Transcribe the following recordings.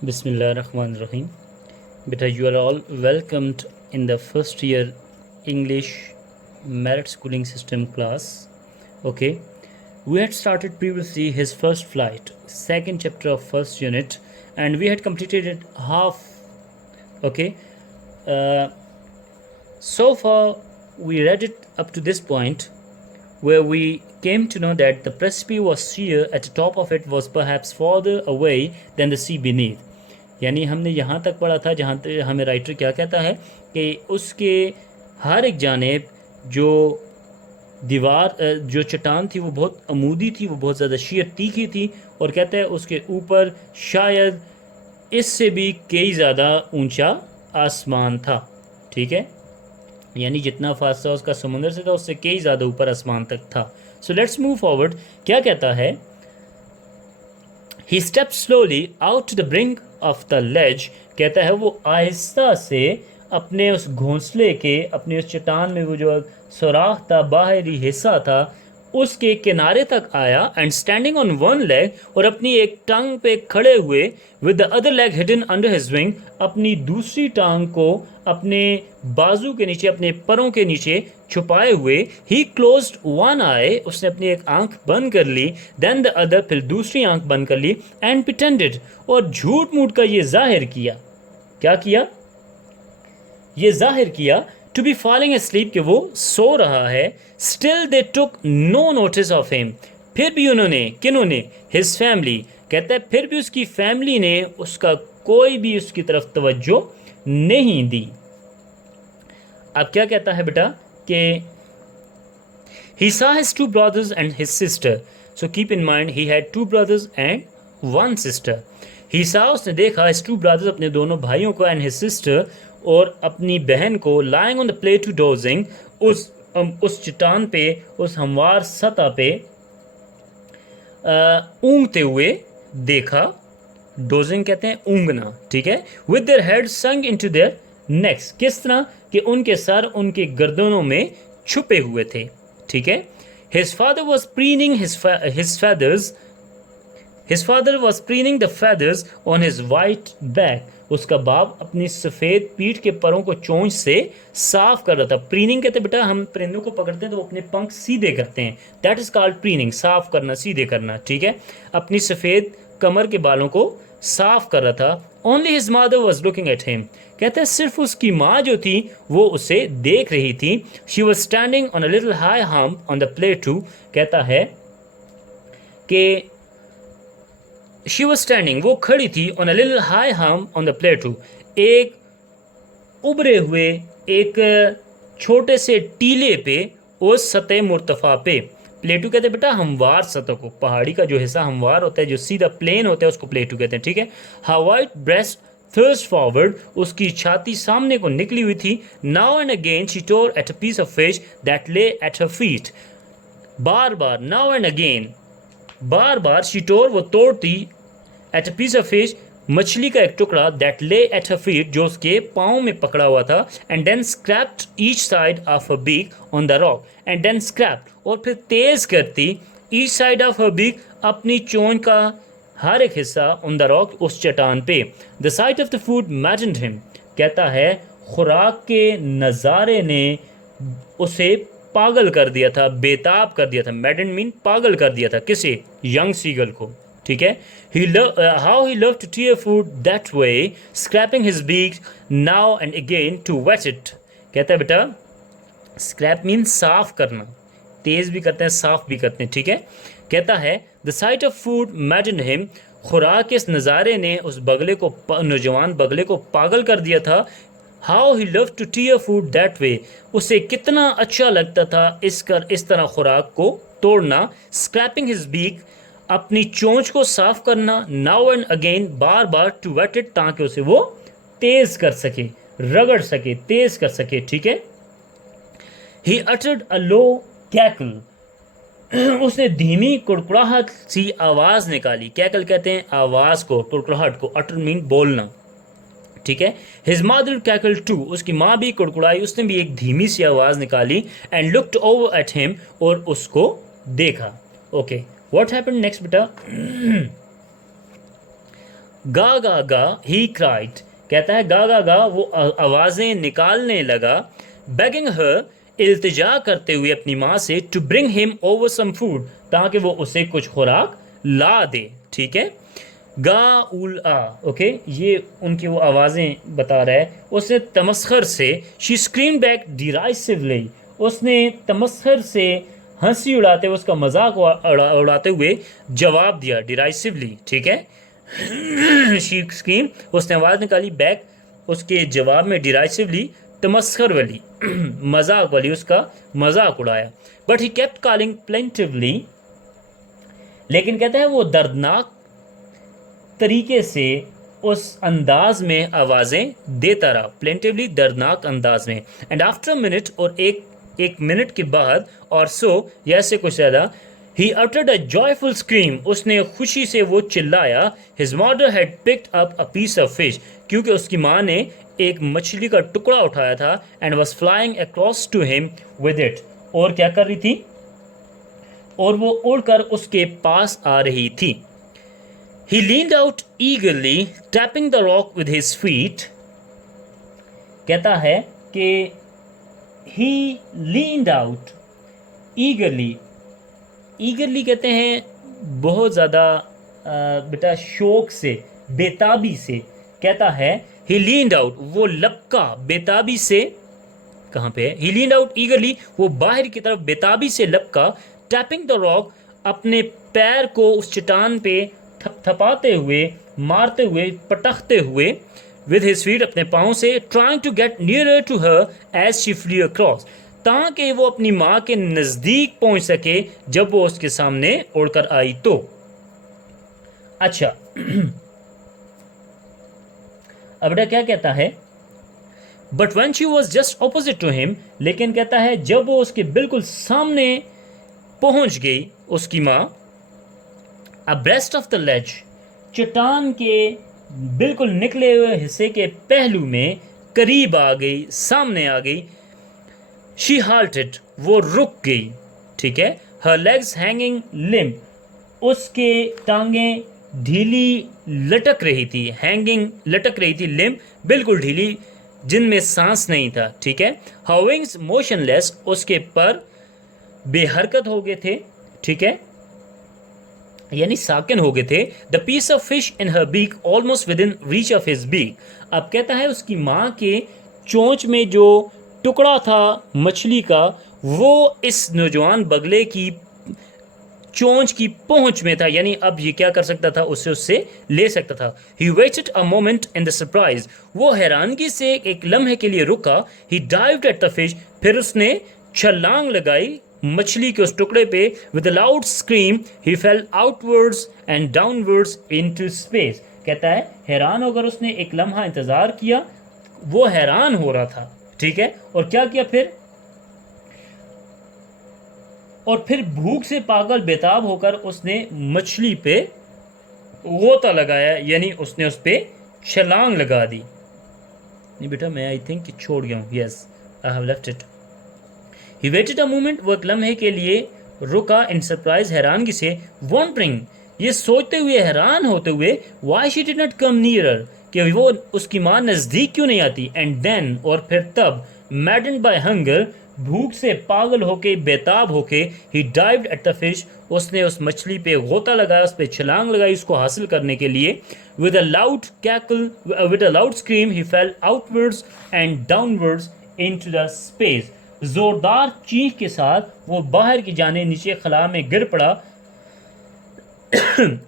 Bismillahirrahmanirrahim. Beta, you are all welcomed in the first year English merit schooling system class. Okay, we had started previously his first flight, second chapter of first unit, and we had completed it half. Okay, uh, so far we read it up to this point where we came to know that the precipice was sheer at the top of it was perhaps farther away than the sea beneath. यानी हमने यहाँ तक पढ़ा था जहाँ तक हमें writer क्या कहता है कि उसके हर एक जानेब जो दीवार जो चट्टान थी वो बहुत अमूदी थी, वो बहुत ज़्यादा शीयर तीखी थी, और कहता है उसके ऊपर शायद इससे भी कई ज़्यादा ऊंचा आसमान था। ठीक है, यानी जितना फासला उसका समुंदर से था उससे कई ज़्यादा ऊपर आसमान तक था। So let's move forward. क्या कहता है? He step slowly out to the brink of the ledge. कहता है वो आहिस्ता से अपने उस घोंसले के, अपनी उस चट्टान में वो जो सुराख था, बाहरी हिस्सा था, उसके किनारे तक आया। And standing on one leg, और अपनी एक टांग पे खड़े हुए, with the other leg hidden under his wing, अपनी दूसरी टांग को अपने बाजू के नीचे, अपने परों के नीचे छुपाए हुए। ही क्लोज्ड वन आई, उसने अपनी एक आंख बंद कर ली। देन द अदर, फिर दूसरी आंख बंद कर ली। एंड प्रिटेंडेड, और झूठ मूठ का ये जाहिर किया। क्या किया? ये जाहिर किया टू बी फॉलिंग asleep, कि वो सो रहा है। Still they took no notice of him, फिर भी उन्होंने, किन्होंने? His family. कहता है फिर भी उसकी फैमिली ने उसका कोई भी उसकी तरफ तवज्जो नहीं दी। अब क्या कहता है बेटा कि he saw his two brothers and his sister. So keep in mind he had two brothers and one sister. He saw, उसने देखा, his two brothers, अपने दोनों भाइयों को, and his sister, और अपनी बहन को, lying on the plateau dozing, उस चट्टान पे, उस हमवार सतह पे ऊँगते हुए देखा। डोजिंग कहते हैं ऊँगना। ठीक है। With their head sunk into their next, किस तरह कि उनके सर उनके गर्दनों में छुपे हुए थे। ठीक है। His father was preening his feathers, his father was preening the feathers on his white back. उसका बाप अपनी सफ़ेद पीठ के परों को चोंच से साफ कर रहा था। प्रीनिंग कहते हैं बेटा, हम परिंदों को पकड़ते हैं तो वो अपने पंख सीधे करते हैं, दैट इज़ कॉल्ड प्रीनिंग, साफ करना, सीधे करना। ठीक है। अपनी सफ़ेद कमर के बालों को साफ कर रहा था। Only his mother was looking at him. कहते हैं सिर्फ उसकी माँ जो थी वो उसे देख रही थी। She was standing on a little high hump on the प्लेटू। कहता है कि शी वॉज स्टैंडिंग, वो खड़ी थी, on a little high hump on the प्लेटू, एक उभरे हुए, एक छोटे से टीले पे, उस सतह मुर्तफा पे। प्लेटू कहते हैं बेटा हमवार सतह को, पहाड़ी का जो हिस्सा हमवार होता है, जो सीधा प्लेन होता है, उसको प्लेटू कहते हैं। ठीक है। How white breast thrust forward, उसकी छाती सामने को निकली हुई थी। Now and again she tore at a piece of fish that lay at her feet. बार बार, नाउ एंड अगेन, बार बार, शी टोर, वो तोड़ती, at a piece of fish, मछली का एक टुकड़ा, that lay at her feet, जो उसके पाँव में पकड़ा हुआ था। And then scraped each side of her beak on the rock. And then scraped, और फिर तेज करती, each side of her beak, अपनी चोंच का हर एक हिस्सा, ऑन द रॉक, उस चट्टान पे। The site of the food मैडन्ड him. कहता है खुराक के नज़ारे ने उसे पागल कर दिया था, बेताब कर दिया था। मैडन मीन पागल कर दिया था, किसे? यंग सीगल को। ठीक है। How he love to tear food that way, scraping his beak now and again to wet it. कहता है बेटा स्क्रैप मीन साफ करना, तेज भी करते हैं, साफ भी करते हैं। ठीक है। कहता है the site of food मैडन him, खुराक के इस नज़ारे ने उस बगले को, नौजवान बगले को पागल कर दिया था। How he love to tear food that way, उसे कितना अच्छा लगता था इस तरह खुराक को तोड़ना। स्क्रैपिंग हिज बीक, अपनी चोंच को साफ करना। नाउ एंड अगेन, बार बार, टू वेट इट, ताकि उसे वो तेज कर सके, रगड़ सके, तेज कर सके। ठीक है। ही अटर्ड अ लो कैकल, उसने धीमी कुड़कुड़ाहट सी आवाज निकाली। कैकल कहते हैं आवाज को, कुड़कुड़ाहट को। अटर मीन बोलना। ठीक है। हिज मदर कैकल टू, उसकी माँ भी कुड़कुड़ाई, उसने भी एक धीमी सी आवाज निकाली। And looked over at him, और उसको देखा। ओके, व्हाट हैपेंड नेक्स्ट बेटा? गा गा गा ही क्राइड, कहता है गा गा गा वो आवाज़ें निकालने लगा, बेगिंग हर, इल्तिजा करते हुए अपनी माँ से, to bring him over some food, ताकि वो उसे कुछ खुराक ला दे। ठीक है, गा उल आ, ओके, ये उनकी वो आवाज़ें बता रहा है। उसने तमस्खर से, शी स्क्रीम बैक डिराइसिवली, उसने तमस्खर से हंसी उड़ाते हुए, उसका मजाक उड़ाते हुए जवाब दिया, डिराइसिवली। ठीक है, शी स्क्रीम, उसने आवाज़ निकाली, बैक, उसके जवाब में, डिराइसिवली, तमस्खर वाली, मजाक वाली, उसका मजाक उड़ाया। But he kept calling plaintively, लेकिन कहता है वो दर्दनाक तरीके से, उस अंदाज में आवाज़ें देता रहा, प्लेंटिवली, दर्दनाक अंदाज में। एंड आफ्टर मिनट, और एक मिनट के बाद, और सो, या ऐसे कुछ ज़्यादा, he uttered a joyful scream, उसने खुशी से वो चिल्लाया। His mother had picked up a piece of fish, क्योंकि उसकी माँ ने एक मछली का टुकड़ा उठाया था, and was flying across to him with it, और क्या कर रही थी, और वो उड़कर उसके पास आ रही थी। He leaned out eagerly, tapping the rock with his feet. कहता है कि he leaned out eagerly, eagerly कहते हैं बहुत ज़्यादा बेटा शौक से, बेताबी से। कहता है he leaned out, वो लपका बेताबी से, कहाँ पे है, he leaned out eagerly, वो बाहर की तरफ बेताबी से लपका, tapping the rock, अपने पैर को उस चट्टान पे थपथपाते हुए, मारते हुए, पटकते हुए, विद हिज फीट, अपने पाँव से, trying to get nearer to her as she flew across, ताकि वो अपनी माँ के नज़दीक पहुँच सके जब वो उसके सामने उड़कर आई तो। अच्छा, अब बेटा क्या कहता है, but when she was just opposite to him, लेकिन कहता है जब वो उसके बिल्कुल सामने पहुँच गई उसकी माँ, abreast of the ledge, चट्टान के बिल्कुल निकले हुए हिस्से के पहलू में करीब आ गई, सामने आ गई। She halted, वो रुक गई। ठीक है, her legs hanging limp, उसके टांगें ढीली लटक रही थी, हैंगिंग लटक रही थी, लिम्प बिल्कुल ढीली, जिनमें सांस नहीं था। ठीक है, her wings motionless, उसके पर बेहरकत हो गए थे। ठीक है, यानी साकिन हो गए थे। The piece of fish in her beak almost within reach of his beak, अब कहता है उसकी माँ के चोंच में जो टुकड़ा था मछली का, वो इस नौजवान बगले की चोंच की पहुंच में था, यानी अब ये क्या कर सकता था, उससे ले सकता था। He waited a moment in the surprise, वो हैरानगी से एक लम्हे के लिए रुका। ही डाइव्ड एट द फिश, फिर उसने छलांग लगाई मछली के उस टुकड़े पे। With a loud scream he fail outwards and downwards into space, कहता है हैरान होकर उसने एक लम्हा इंतजार किया, वो हैरान हो रहा था। ठीक है, और क्या किया फिर, और फिर भूख से पागल बेताब होकर उसने मछली पे गोता लगाया, यानी उसने उस पे छलांग लगा दी। नहीं बेटा, मैं आई थिंक छोड़ गया हूँ, yes I have left it. He waited a moment, वो एक लम्हे के लिए रुका, इन सरप्राइज, हैरानगी से, वॉन्डरिंग, ये सोचते हुए, हैरान होते हुए, why she did not come nearer, कि वो उसकी माँ नज़दीक क्यों नहीं आती। एंड देन, और फिर तब, मैडन्ड बाय हंगर, भूख से पागल होके, बेताब होके, ही डाइव्ड एट द फिश, उसने उस मछली पे गोता लगाया, उस पर छलांग लगाई उसको हासिल करने के लिए। With a loud cackle, with a loud scream, he fail outwards and downwards into the space, जोरदार चीख के साथ वो बाहर की जाने नीचे खला में गिर पड़ा।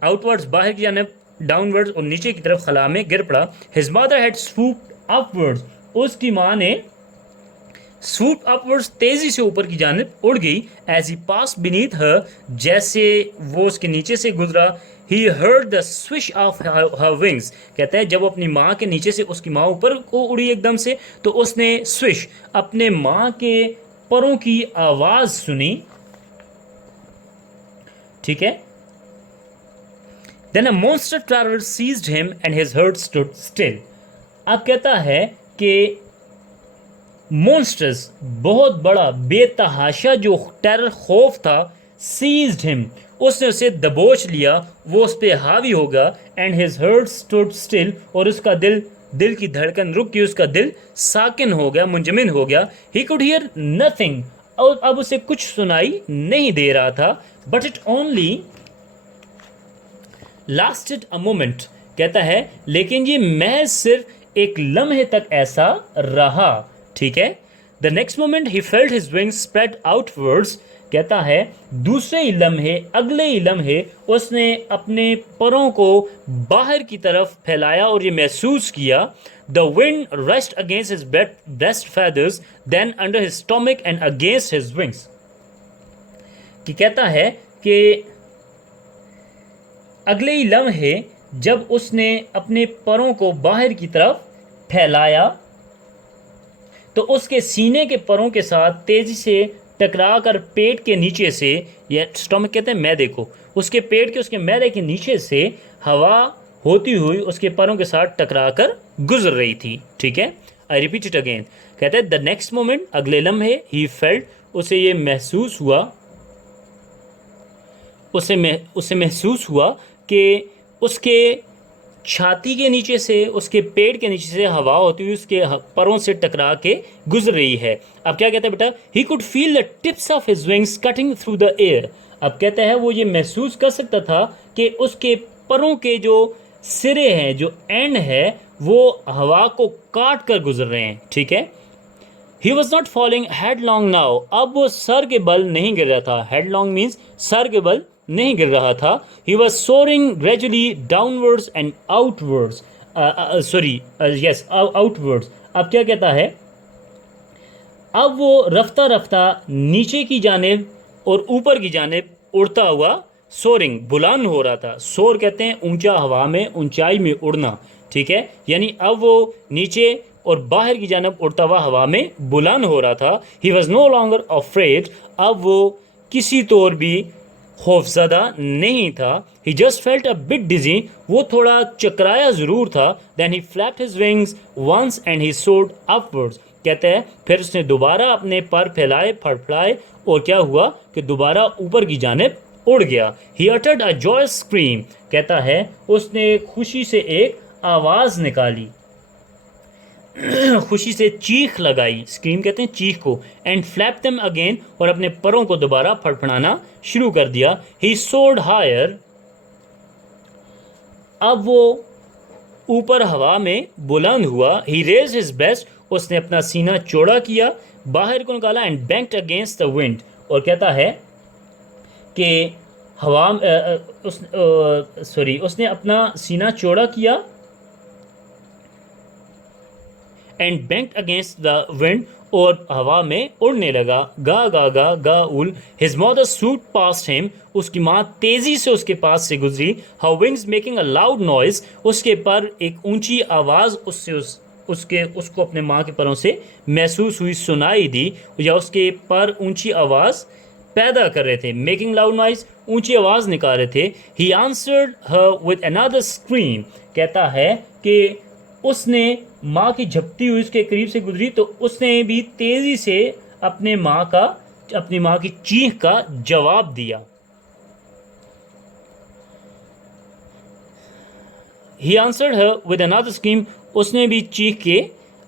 आउटवर्ड्स बाहर की जाने, डाउनवर्ड्स और नीचे की तरफ खला में गिर पड़ा। हिज मदर हैड स्वूप्ड अपवर्ड्स, उसकी माँ ने स्वूप अपवर्ड्स, तेजी से ऊपर की जानिब उड़ गई। एज ही पास बीनीथ हर, जैसे वो उसके नीचे से गुजरा। He heard the swish of her wings, कहता है जब वो अपनी माँ के नीचे से उसकी माँ ऊपर को उड़ी एकदम से, तो उसने स्विश, अपने माँ के परों की आवाज सुनी। ठीक है, then a monster terror seized him and his heart stood still, अब कहता है कि मॉन्स्टर्स, बहुत बड़ा बेतहाशा जो टेरर खौफ था, सीज्ड हिम, उसने उसे दबोच लिया, वो उस पर हावी होगा। And his heart stood still, और उसका दिल की धड़कन रुक गई, उसका दिल साकिन हो गया, मुंजमिन हो गया। ही कुड हियर नथिंग, और अब उसे कुछ सुनाई नहीं दे रहा था। But it only lasted a moment, कहता है लेकिन ये महज सिर्फ एक लम्हे तक ऐसा रहा, ठीक है। The next moment he felt his wings spread outwards, कहता है दूसरे ही लम्हे, अगले ही लम्हे उसने अपने परों को बाहर की तरफ फैलाया और ये महसूस किया। The wind rushed against his breast feathers, then under his stomach and against his wings, कि कहता है कि अगले ही लम्हे जब उसने अपने परों को बाहर की तरफ फैलाया तो उसके सीने के परों के साथ तेजी से टकरा कर पेट के नीचे से, या स्टोमक कहते हैं मैदे को, उसके पेट के, उसके मैदे के नीचे से हवा होती हुई उसके परों के साथ टकरा कर गुजर रही थी, ठीक है। आई रिपीट इट अगेन, कहते हैं द नेक्स्ट मोमेंट, अगले लम्हे, ही फेल्ट, उसे ये महसूस हुआ, उसे महसूस हुआ कि उसके छाती के नीचे से, उसके पेट के नीचे से हवा होती हुई उसके परों से टकरा के गुजर रही है। अब क्या कहता है बेटा, he could feel the tips of his wings cutting through the air. अब कहता है वो ये महसूस कर सकता था कि उसके परों के जो सिरे हैं, जो एंड है, वो हवा को काट कर गुजर रहे हैं, ठीक है। He was not falling headlong now, अब वो सर के बल नहीं गिर रहा था। हेडलॉन्ग मीन्स सर के बल नहीं गिर रहा था। He was soaring gradually downwards and outwards, yes outwards. अब क्या कहता है, अब वो रफ्ता रफ्ता नीचे की जानिब और ऊपर की जानिब उड़ता हुआ, सोरिंग बुलंद हो रहा था। सोर कहते हैं ऊंचा, हवा में, ऊंचाई में उड़ना, ठीक है। यानी अब वो नीचे और बाहर की जानिब उड़ता हुआ हवा में बुलंद हो रहा था। He was no longer afraid, अब वो किसी तौर भी खौफजदा नहीं था। He just felt a bit dizzy, वो थोड़ा चकराया ज़रूर था। Then he flapped his wings once and he soared upwards, कहते हैं फिर उसने दोबारा अपने पर फैलाए, फड़फड़ाए, और क्या हुआ कि दोबारा ऊपर की जानिब उड़ गया। He uttered a joyous scream, कहता है उसने खुशी से एक आवाज़ निकाली, खुशी से चीख लगाई, स्क्रीम कहते हैं चीख को। एंड फ्लैप देम अगेन, और अपने परों को दोबारा फड़फड़ाना शुरू कर दिया। ही सोर्ड हायर, अब वो ऊपर हवा में बुलंद हुआ। ही रेज हिज बेस्ट, उसने अपना सीना चौड़ा किया, बाहर को निकाला। And banked against the wind, और कहता है कि हवा उसने अपना सीना चौड़ा किया and banked against the wind, और हवा में उड़ने लगा। गा गा गा गा उल, his mother swooped past him, उसकी माँ तेजी से उसके पास से गुजरी। Her wings making a loud noise, उसके पर एक ऊंची आवाज़ उसको अपने माँ के परों से महसूस हुई, सुनाई दी, या उसके पर ऊंची आवाज़ पैदा कर रहे थे। मेकिंग लाउड नॉइज, ऊंची आवाज़ निकाल रहे थे। ही answered her with another scream, कहता है कि उसने माँ की झपटी हुई उसके करीब से गुजरी तो उसने भी तेजी से अपनी माँ की चीख का जवाब दिया। He answered her with another scream, उसने भी चीख के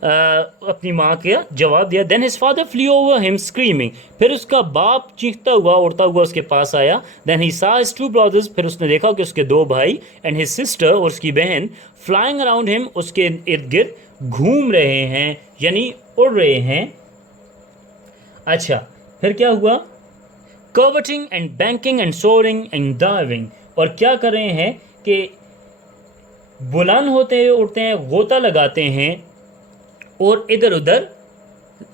अपनी माँ का जवाब दिया। Then his father flew over him screaming, फिर उसका बाप चीखता हुआ, उड़ता हुआ उसके पास आया। देन ही सा हिज टू ब्रदर्स, फिर उसने देखा कि उसके दो भाई, एंड हिज सिस्टर, और उसकी बहन, फ्लाइंग अराउंड हिम, उसके इर्द गिर्द घूम रहे हैं, यानी उड़ रहे हैं। अच्छा, फिर क्या हुआ, curveting and banking and soaring and diving, और क्या कर रहे हैं कि बुलंद होते हैं, उड़ते हैं, गोता लगाते हैं, और इधर उधर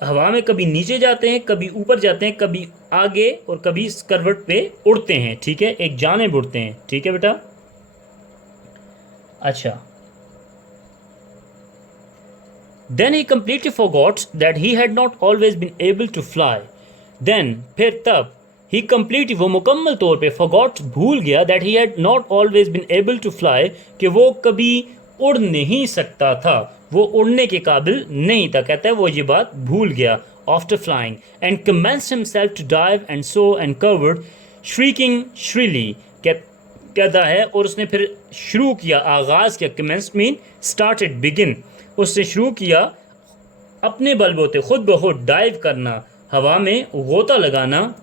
हवा में कभी नीचे जाते हैं, कभी ऊपर जाते हैं, कभी आगे और कभी करवट पे उड़ते हैं, ठीक है, एक जानिब उड़ते हैं, ठीक है बेटा। अच्छा, then he completely forgot that he had not always been able to fly. Then, फिर तब he completely, वो मुकम्मल तौर पे forgot, भूल गया, that he had not always been able to fly, कि वो कभी उड़ नहीं सकता था, वो उड़ने के काबिल नहीं था, कहता है वो ये बात भूल गया। After flying and commenced himself to dive and soar and covered shrieking shrilly, कहता है, और उसने फिर शुरू किया, आगाज़ किया, commenced मीन started, begin, उसने शुरू किया अपने बलबोते खुद ब खुद डाइव करना, हवा में गोता लगाना,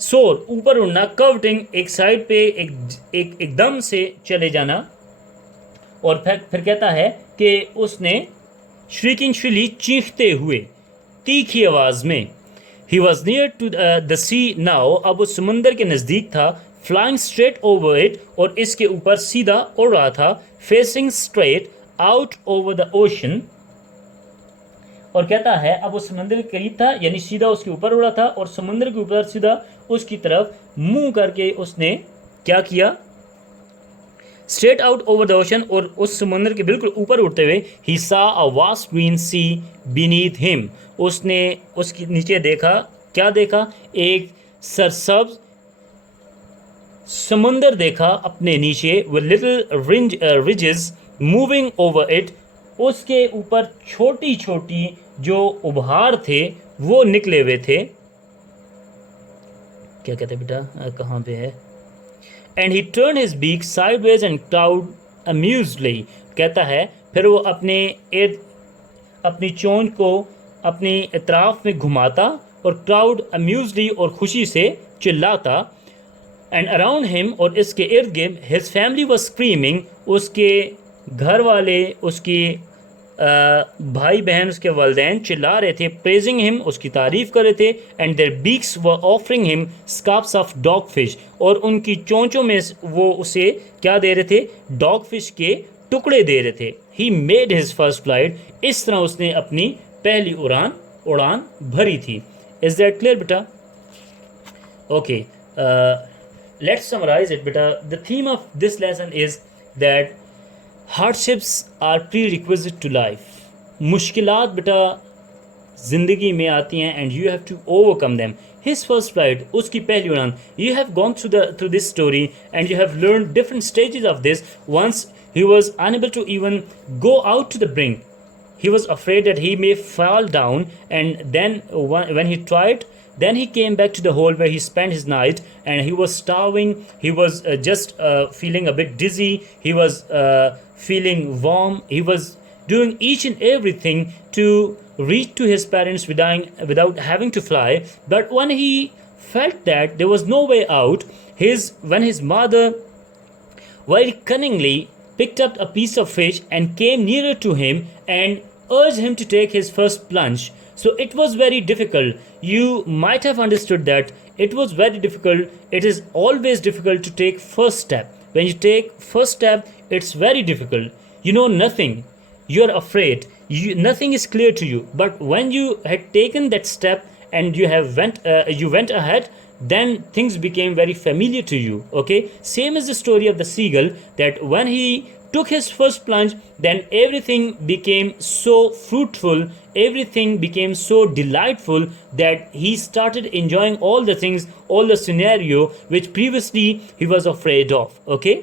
सोर ऊपर उड़ना, कर्वटिंग एक साइड पे एकदम से चले जाना, और फिर कहता है कि उसने श्रीकिंग श्रीली चीखते हुए तीखी आवाज़ में, he was near to the sea now, अब उस समुंदर के नज़दीक था, फ्लाइंग स्ट्रेट ओवर इट, और इसके ऊपर सीधा उड़ रहा था, facing straight out over the ocean, और कहता है अब उस समुंदर के करीब था, यानी सीधा उसके ऊपर उड़ा था, और समुंदर के ऊपर सीधा उसकी तरफ मुंह करके उसने क्या किया, straight out over the ocean, और उस समुंदर के बिल्कुल ऊपर उड़ते हुए, he saw a vast green sea beneath him, उसने उसके नीचे देखा, क्या देखा, एक सरसब्ज समुंदर देखा अपने नीचे, with little ridges moving over it, उसके ऊपर छोटी छोटी जो उभार थे वो निकले हुए थे, क्या कहते बेटा, कहाँ पे है, and he turn his beak sideways and crowed amusedly, कहता है फिर वो अपनी चोंच को अपनी इतराफ में घुमाता, और क्राउड अम्यूजली, और खुशी से चिल्लाता, एंड अराउंड हिम, और इसके इर्द गिर्द, हिज फैमिली वाज स्क्रीमिंग, उसके घर वाले, उसकी भाई बहन, उसके वालदैन चिल्ला रहे थे, प्रेजिंग हिम, उसकी तारीफ कर रहे थे, and their beaks were offering him scraps of dogfish, और उनकी चोंचों में वो उसे क्या दे रहे थे, डॉग फिश के टुकड़े दे रहे थे। He made his first flight, इस तरह उसने अपनी पहली उड़ान भरी थी। इज दैट क्लियर बेटा? Okay, let's summarize it beta. The theme of this lesson is that hardships are prerequisite to life. मुश्किलात बेटा ज़िंदगी में आती हैं, and you have to overcome them. His first flight, उसकी पहली उड़ान, you have gone through this story and you have learned different stages of this. Once he was unable to even go out to the brink. He was afraid that he may fall down, and then when he tried, then he came back to the hole where he spent his night, and he was starving, he was just feeling a bit dizzy, he was feeling warm, he was doing each and everything to reach to his parents without having to fly. But when he felt that there was no way out, when his mother very cunningly picked up a piece of fish and came nearer to him and urged him to take his first plunge. So it was very difficult. You might have understood that it was very difficult. It is always difficult to take first step. When you take first step, it's very difficult. You know nothing. You're afraid. Nothing is clear to you. But when you had taken that step and you went ahead, then things became very familiar to you. Okay, same as the story of the seagull, that when he took his first plunge, then everything became so fruitful, everything became so delightful that he started enjoying all the things, all the scenario which previously he was afraid of. Okay,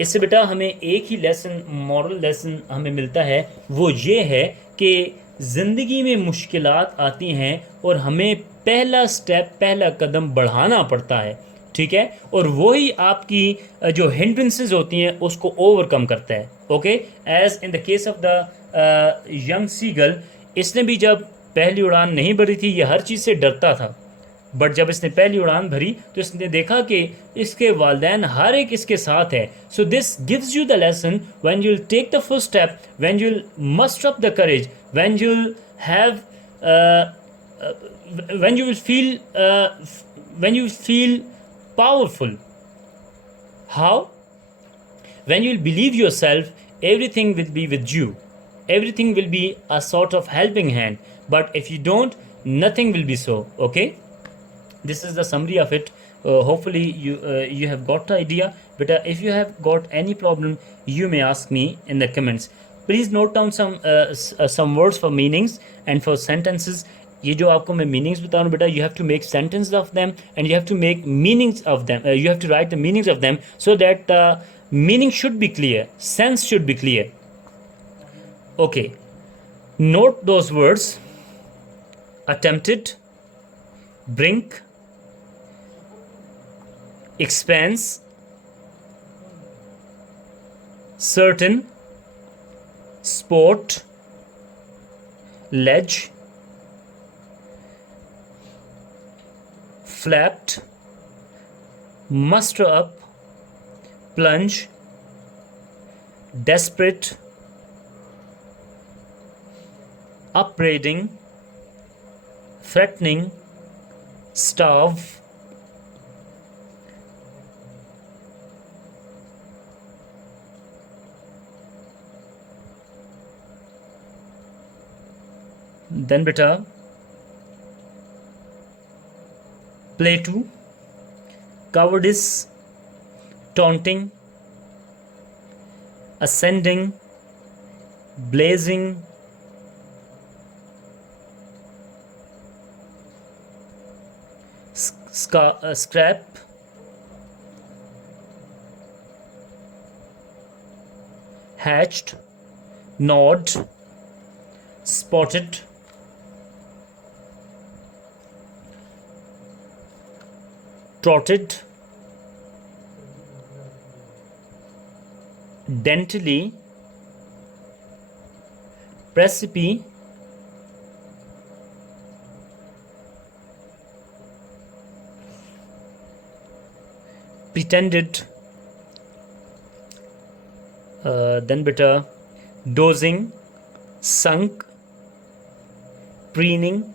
इससे बेटा हमें एक ही lesson, moral lesson हमें मिलता है, वो ये है कि ज़िंदगी में मुश्किलात आती हैं और हमें पहला स्टेप, पहला कदम बढ़ाना पड़ता है, ठीक है, और वही आपकी जो हिंड्रेंसेस होती हैं उसको ओवरकम करता है। Okay, as in the case of the young seagull, इसने भी जब पहली उड़ान नहीं भरी थी, ये हर चीज़ से डरता था, बट जब इसने पहली उड़ान भरी तो इसने देखा कि इसके वालिदैन हर एक इसके साथ है। So this gives you the lesson, when you will take the first step, when you will muster up the courage, when you will have when you will feel powerful. How? When you will believe yourself, everything will be with you, everything will be a sort of helping hand. But if you don't, nothing will be so. Okay, this is the summary of it. Hopefully you have got the idea. But if you have got any problem, you may ask me in the comments. Please note down some words for meanings and for sentences. ये जो आपको मैं meanings बता रहा हूँ बेटा, you have to make sentence of them and you have to make meanings of them, you have to write the meanings of them so that the meaning should be clear, sense should be clear. Okay, note those words: attempted, brink, expanse, certain, sport, ledge, flapped, muster up, plunge, desperate, upbraiding, threatening, starve, then beta play to, cowardice, taunting, ascending, blazing, scrap, hatched, nod, spotted, trotted, dentally, precipice, pretended, then beta dozing, sunk, preening,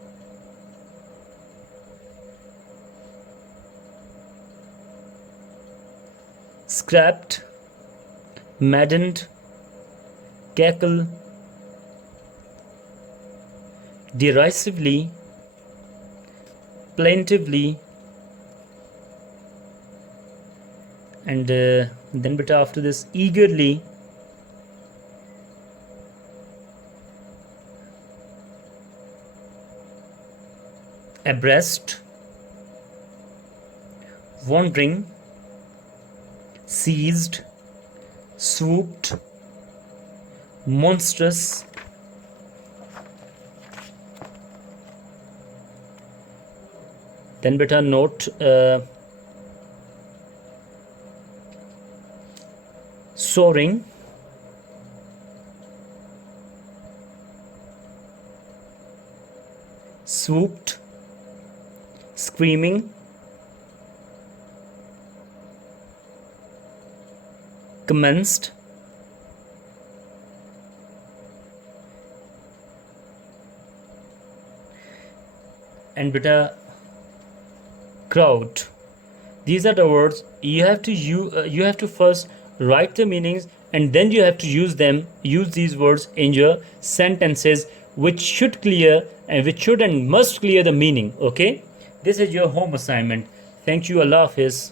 scrapped, maddened, cackle, derisively, plaintively, and then beta after this eagerly, abreast, wandering, seized, swooped, monstrous, then beta note soaring, swooped, screaming, commenced, and beta crowd. These are the words you have to you have to first write the meanings, and then you have to use these words in your sentences, which should clear and which should and must clear the meaning. Okay, this is your home assignment. Thank you. Allah Hafiz.